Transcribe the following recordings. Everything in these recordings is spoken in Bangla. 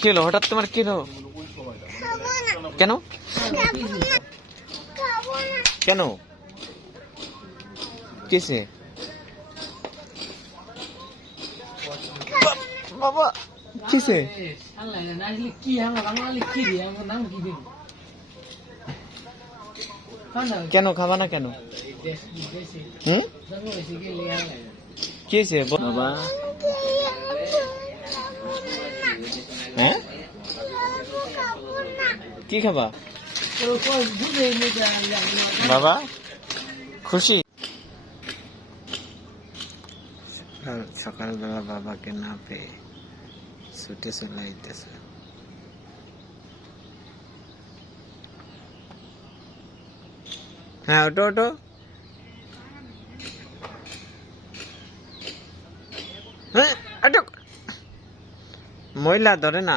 কি হলো হঠাৎ তোমার, কি হলো? কেন কেন কিসে বাবা, কিসে? কেন খাবা না কেন? কিসে বাবা? হ্যাঁ কি খাবা বাবা? খুশি? সকালবেলা বাবাকে না পেয়ে ছুটে চলে আইতেছে। হ্যাঁ ওটো ওটো, হ্যাঁ ওটো, ময়লা ধরে না।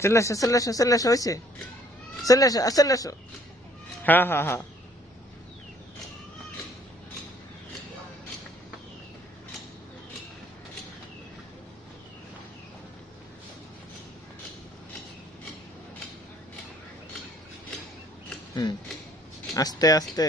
চলে আসো চলে আসো চলে আসো, হয়েছে, চলে আসো চলে আসো। হ্যাঁ হ্যাঁ হ্যাঁ আস্তে আস্তে।